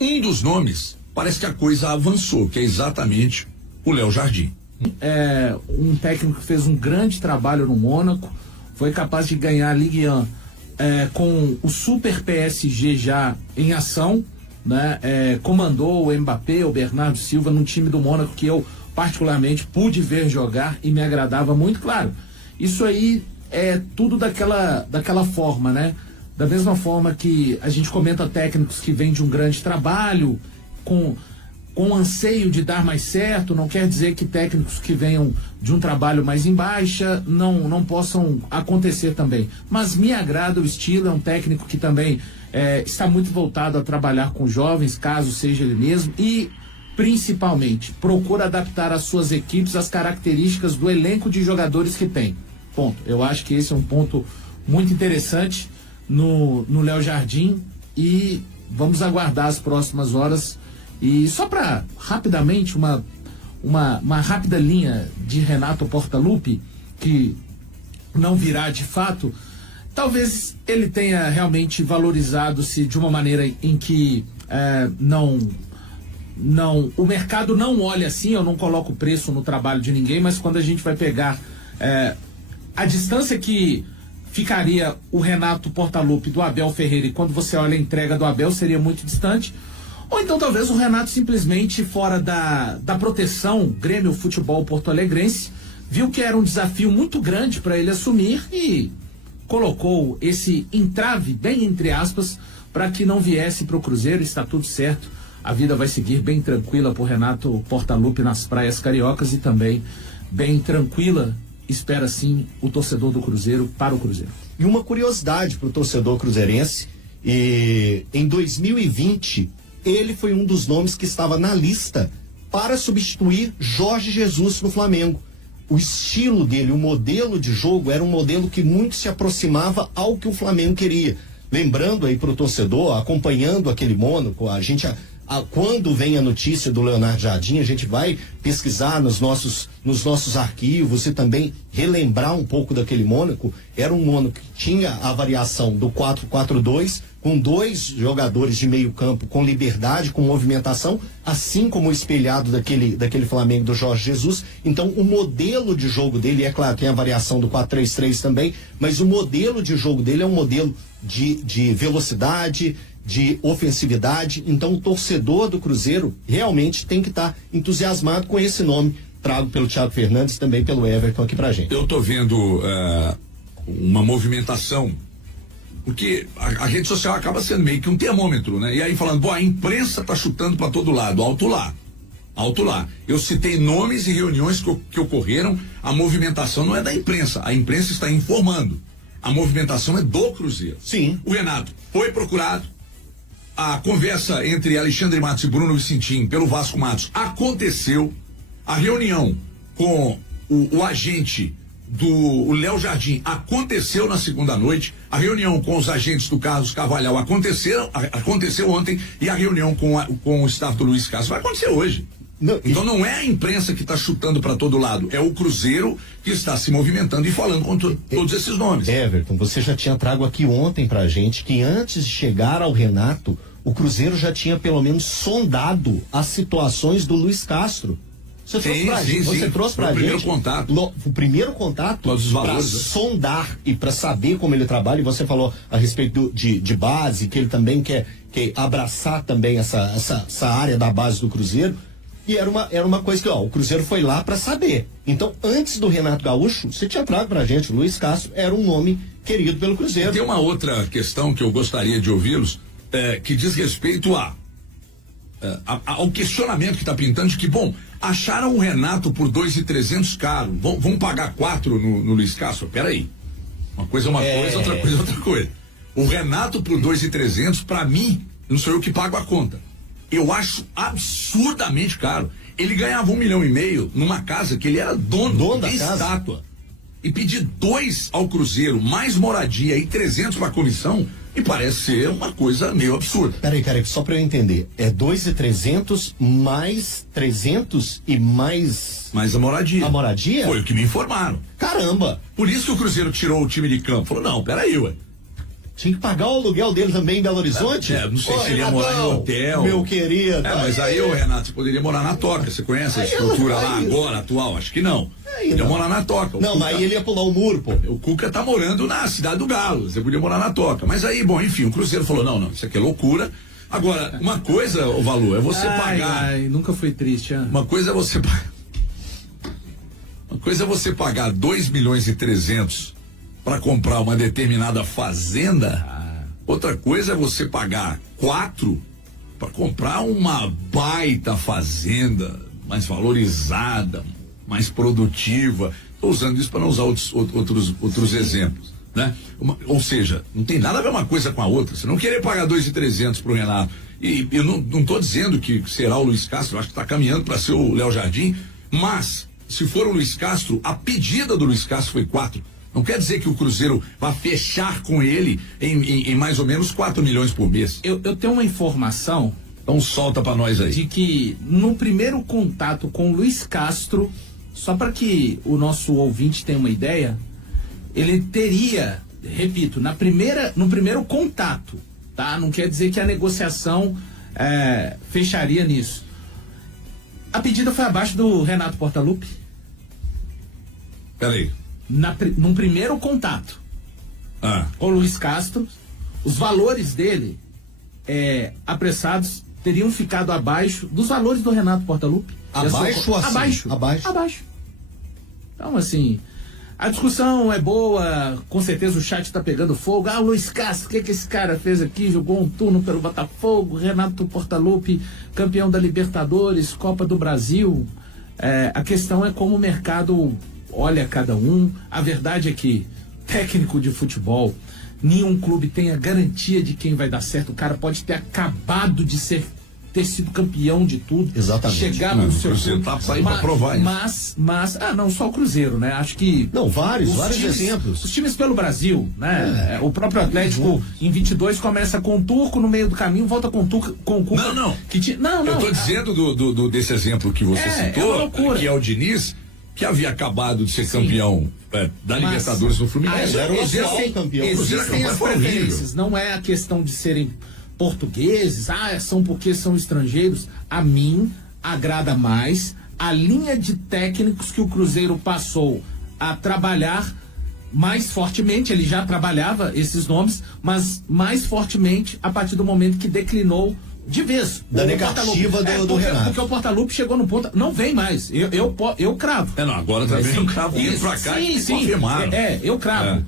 um dos nomes, parece que a coisa avançou, que é exatamente o Léo Jardim. É um técnico que fez um grande trabalho no Mônaco, foi capaz de ganhar a Ligue 1 com o Super PSG já em ação, né? Comandou o Mbappé, o Bernardo Silva num time do Mônaco que eu particularmente pude ver jogar e me agradava muito, claro. Isso aí é tudo daquela forma, né? Da mesma forma que a gente comenta técnicos que vêm de um grande trabalho, com anseio de dar mais certo, não quer dizer que técnicos que venham de um trabalho mais em baixa não possam acontecer também. Mas me agrada o estilo, é um técnico que também está muito voltado a trabalhar com jovens, caso seja ele mesmo, e principalmente procura adaptar as suas equipes às características do elenco de jogadores que tem. Ponto. Eu acho que esse é um ponto muito interessante no Léo Jardim e vamos aguardar as próximas horas. E só para rapidamente uma rápida linha de Renato Portaluppi, que não virá de fato, talvez ele tenha realmente valorizado-se de uma maneira em que o mercado não olha assim. Eu não coloco preço no trabalho de ninguém, mas quando a gente vai pegar a distância que ficaria o Renato Portaluppi do Abel Ferreira, e quando você olha a entrega do Abel, seria muito distante. Ou então talvez o Renato simplesmente fora da proteção Grêmio Futebol Porto Alegrense, viu que era um desafio muito grande para ele assumir e colocou esse entrave, bem entre aspas, para que não viesse para o Cruzeiro. Está tudo certo, a vida vai seguir bem tranquila por Renato Portaluppi nas praias cariocas e também bem tranquila, espera sim, o torcedor do Cruzeiro para o Cruzeiro. E uma curiosidade para o torcedor cruzeirense, em 2020 ele foi um dos nomes que estava na lista para substituir Jorge Jesus no Flamengo. O estilo dele, o modelo de jogo era um modelo que muito se aproximava ao que o Flamengo queria. Lembrando aí para o torcedor, acompanhando aquele Mônaco, a gente quando vem a notícia do Leonardo Jardim, a gente vai pesquisar nos nossos arquivos e também relembrar um pouco daquele Mônaco. Era um Mônaco que tinha a variação do 4-4-2, com 2 jogadores de meio campo com liberdade, com movimentação, assim como o espelhado daquele Flamengo do Jorge Jesus. Então o modelo de jogo dele, é claro, tem a variação do 4-3-3 também, mas o modelo de jogo dele é um modelo de velocidade, de ofensividade. Então o torcedor do Cruzeiro realmente tem que estar entusiasmado com esse nome trago pelo Thiago Fernandes e também pelo Everton aqui pra gente. Eu tô vendo uma movimentação, porque a rede social acaba sendo meio que um termômetro, né? E aí falando, a imprensa tá chutando para todo lado, alto lá. Eu citei nomes e reuniões que ocorreram, a movimentação não é da imprensa, a imprensa está informando. A movimentação é do Cruzeiro. Sim. O Renato foi procurado, a conversa entre Alexandre Matos e Bruno Vicentim pelo Vasco Matos aconteceu, a reunião com o agente do Léo Jardim aconteceu na segunda noite, a reunião com os agentes do Carlos Carvalhal aconteceu ontem, e a reunião com o staff do Luiz Castro vai acontecer hoje. Então não é a imprensa que está chutando para todo lado, é o Cruzeiro que está se movimentando e falando com todos esses nomes. Everton, você já tinha trago aqui ontem pra gente que antes de chegar ao Renato, o Cruzeiro já tinha pelo menos sondado as situações do Luiz Castro. Você trouxe pra gente o primeiro contato para sondar e para saber como ele trabalha, e você falou a respeito de base, que ele também quer abraçar também essa área da base do Cruzeiro. E era uma coisa que, o Cruzeiro foi lá para saber. Então, antes do Renato Gaúcho, você tinha trago pra gente, o Luiz Castro era um nome querido pelo Cruzeiro. Tem uma outra questão que eu gostaria de ouvi-los, que diz respeito ao questionamento que está pintando de que, acharam o Renato por 2.300 caro, vão pagar 4 no Luiz Castro? Peraí. Uma coisa é uma coisa, outra coisa é outra coisa. O Renato por 2.300, para mim, não sou eu que pago a conta. Eu acho absurdamente caro. Ele ganhava 1,5 milhão numa casa que ele era dono da estátua. E pedir 2 ao Cruzeiro, mais moradia e 300 para a comissão, me parece ser uma coisa meio absurda. Peraí, só para eu entender. É 2.300 mais 300 e mais... Mais a moradia. A moradia? Foi o que me informaram. Caramba! Por isso que o Cruzeiro tirou o time de campo. Falou, não, peraí, ué. Tinha que pagar o aluguel dele também em Belo Horizonte? Não sei Ô, se ele ia Renatão, morar em hotel. Meu querido. Mas aí, ô Renato, você poderia morar na Toca. Você conhece a estrutura lá agora, atual? Acho que não. Ele ia morar na Toca. Não, mas aí ele ia pular o muro, pô. O Cuca tá morando na cidade do Galo. Você podia morar na Toca. Mas aí, bom, enfim, o Cruzeiro falou: não, isso aqui é loucura. Agora, uma coisa, ô Valor, é você pagar. Nunca foi triste, hein? Uma coisa é você pagar 2.300.000 para comprar uma determinada fazenda. Outra coisa é você pagar 4 para comprar uma baita fazenda mais valorizada, mais produtiva. Estou usando isso para não usar outros exemplos, né? Ou seja, não tem nada a ver uma coisa com a outra. Você não querer pagar 2.300 pro Renato, e eu não estou dizendo que será o Luiz Castro, eu acho que está caminhando para ser o Léo Jardim, mas se for o Luiz Castro, a pedida do Luiz Castro foi 4. Não quer dizer que o Cruzeiro vai fechar com ele em mais ou menos 4 milhões por mês. Eu tenho uma informação. Então solta pra nós aí. De que no primeiro contato com o Luiz Castro, só para que o nosso ouvinte tenha uma ideia, ele teria, repito, no primeiro contato, tá? Não quer dizer que a negociação fecharia nisso. A pedida foi abaixo do Renato Portaluppi. Peraí. Num primeiro contato com o Luiz Castro, os valores dele apressados teriam ficado abaixo dos valores do Renato Portaluppi. Abaixo ou acima? Abaixo. Então, assim, a discussão é boa, com certeza o chat tá pegando fogo. O Luiz Castro, o que esse cara fez aqui? Jogou um turno pelo Botafogo, Renato Portaluppi, campeão da Libertadores, Copa do Brasil. A questão é como o mercado olha cada um. A verdade é que técnico de futebol, nenhum clube tem a garantia de quem vai dar certo. O cara pode ter acabado de ter sido campeão de tudo. Exatamente. Chegar no seu Cruzeiro tá saindo pra provar isso. Mas, não só o Cruzeiro, né? Acho que... Não, vários times, exemplos. Os times pelo Brasil, né? O próprio Atlético, em 22, começa com o Turco, no meio do caminho, volta com o Cuca. Não. Não. Eu tô dizendo desse exemplo que você citou, que é o Diniz, que havia acabado de ser campeão da Libertadores no Fluminense. Era o atual campeão. Existem as preferências, não é a questão de serem portugueses, são porque são estrangeiros. A mim agrada mais a linha de técnicos que o Cruzeiro passou a trabalhar mais fortemente. Ele já trabalhava esses nomes, mas mais fortemente a partir do momento que declinou de vez. Da negativa do Renato. Porque o Portaluppi chegou no ponto, não vem mais. Eu cravo. Agora também eu cravo. Indo pra cá, sim. Eu cravo.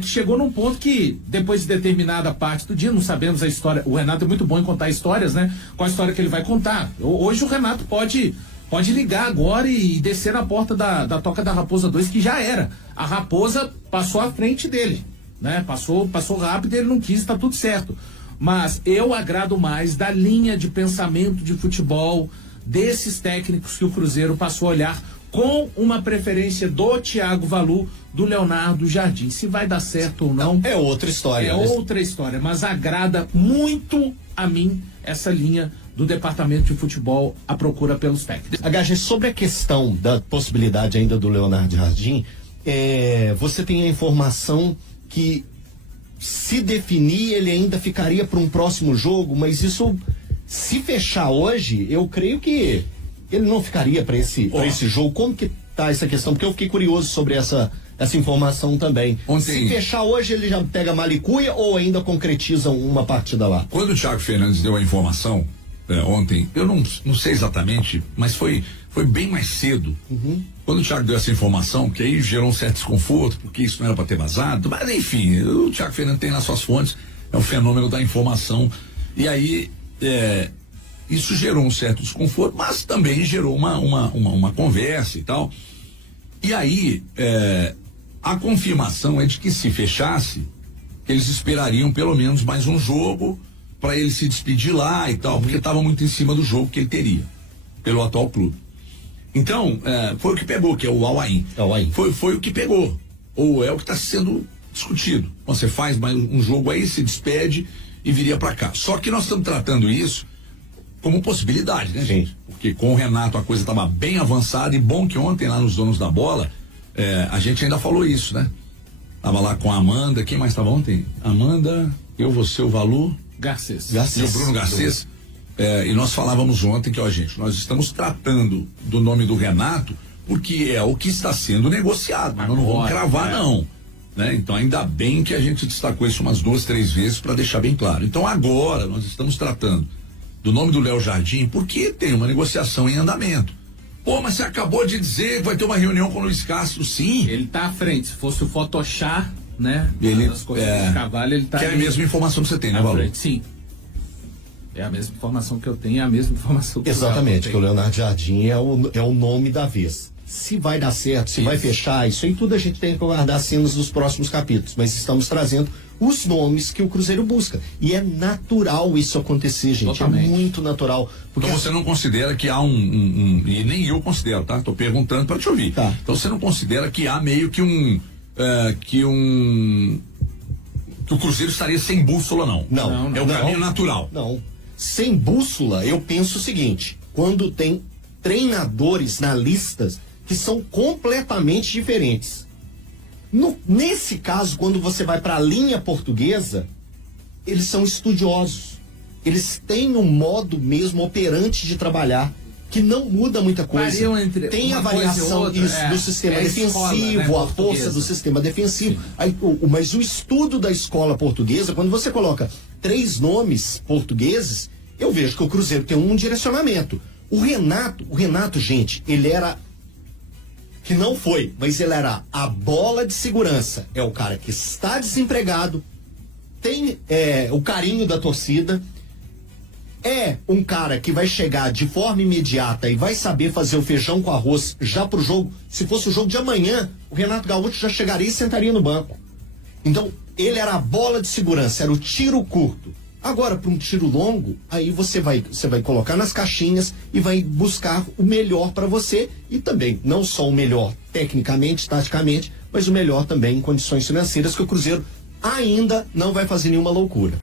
Que chegou num ponto que, depois de determinada parte do dia, não sabemos a história. O Renato é muito bom em contar histórias, né? Qual a história que ele vai contar? Hoje o Renato pode ligar agora e descer na porta da Toca da Raposa 2, que já era. A Raposa passou à frente dele, né? Passou rápido, ele não quis, tá tudo certo. Mas eu agrado mais da linha de pensamento de futebol desses técnicos que o Cruzeiro passou a olhar, com uma preferência do Thiago Valu, do Leonardo Jardim. Se vai dar certo ou não, é outra história. Outra história, mas agrada muito a mim essa linha do departamento de futebol à procura pelos técnicos. HG, sobre a questão da possibilidade ainda do Leonardo Jardim, você tem a informação que, se definir, ele ainda ficaria para um próximo jogo, mas isso, se fechar hoje, eu creio que ele não ficaria para esse jogo. Como que tá essa questão? Porque eu fiquei curioso sobre essa informação também. Se fechar hoje, ele já pega Malicuia ou ainda concretiza uma partida lá? Quando o Thiago Fernandes deu a informação ontem, eu não sei exatamente, mas foi bem mais cedo. Quando o Thiago deu essa informação, que aí gerou um certo desconforto, porque isso não era para ter vazado, mas enfim, o Thiago Fernandes tem nas suas fontes, é o fenômeno da informação, e aí isso gerou um certo desconforto, mas também gerou uma conversa e tal. E aí a confirmação é de que, se fechasse, eles esperariam pelo menos mais um jogo para ele se despedir lá e tal, porque estava muito em cima do jogo que ele teria pelo atual clube. Então, foi o que pegou, que é o Al-Ain. Foi o que pegou, ou é o que está sendo discutido. Você faz mais um jogo aí, se despede e viria para cá. Só que nós estamos tratando isso como possibilidade, né, gente? Porque com o Renato a coisa estava bem avançada, e bom que ontem lá nos Donos da Bola a gente ainda falou isso, né? Tava lá com a Amanda, quem mais estava ontem? Amanda, eu, você, o Valu. Garcês. E o Bruno Garcês. E nós falávamos ontem que, ó, gente, nós estamos tratando do nome do Renato porque é o que está sendo negociado. Nós não vamos cravar, não. Né? Então, ainda bem que a gente destacou isso umas 2, 3 vezes para deixar bem claro. Então, agora nós estamos tratando do nome do Léo Jardim porque tem uma negociação em andamento. Pô, mas você acabou de dizer que vai ter uma reunião com o Luiz Castro, sim. Ele tá à frente. Se fosse o Photoshop, né? Ele, das coisas de cavalo, ele tá. Que é a mesma informação que você tem, né, Valor? Sim. É a mesma informação que eu tenho, é a mesma informação que Exatamente, que o Leonardo Jardim é o nome da vez. Se vai dar certo, se vai fechar, isso aí tudo a gente tem que aguardar cenas dos próximos capítulos. Mas estamos trazendo os nomes que o Cruzeiro busca. E é natural isso acontecer, gente. Totalmente. É muito natural. Porque então você não considera que há e nem eu considero, tá? Tô perguntando para te ouvir. Tá. Então você não considera que há meio que que o Cruzeiro estaria sem bússola, não? Não. É o caminho natural. Não. Sem bússola, eu penso o seguinte: quando tem treinadores na lista que são completamente diferentes. Nesse caso, quando você vai para a linha portuguesa, eles são estudiosos. Eles têm um modo mesmo operante de trabalhar que não muda muita coisa. Tem a variação do sistema defensivo, escola, né, a força do sistema defensivo. Aí, mas o estudo da escola portuguesa, quando você coloca 3 nomes portugueses, eu vejo que o Cruzeiro tem um direcionamento. O Renato, gente, ele era, que não foi, mas ele era a bola de segurança. É o cara que está desempregado, tem o carinho da torcida, é um cara que vai chegar de forma imediata e vai saber fazer o feijão com arroz já pro jogo. Se fosse o jogo de amanhã, o Renato Gaúcho já chegaria e sentaria no banco. Então, ele era a bola de segurança, era o tiro curto. Agora, para um tiro longo, aí você vai colocar nas caixinhas e vai buscar o melhor para você, e também não só o melhor tecnicamente, taticamente, mas o melhor também em condições financeiras, que o Cruzeiro ainda não vai fazer nenhuma loucura.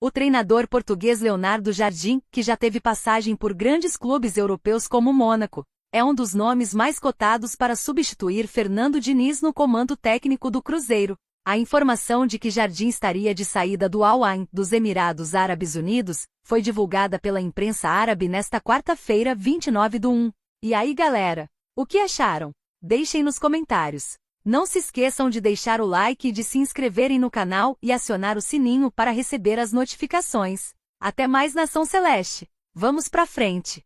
O treinador português Leonardo Jardim, que já teve passagem por grandes clubes europeus como Mônaco, é um dos nomes mais cotados para substituir Fernando Diniz no comando técnico do Cruzeiro. A informação de que Jardim estaria de saída do Al Ain, dos Emirados Árabes Unidos, foi divulgada pela imprensa árabe nesta quarta-feira, 29/1. E aí, galera? O que acharam? Deixem nos comentários. Não se esqueçam de deixar o like e de se inscreverem no canal e acionar o sininho para receber as notificações. Até mais, Nação Celeste! Vamos pra frente!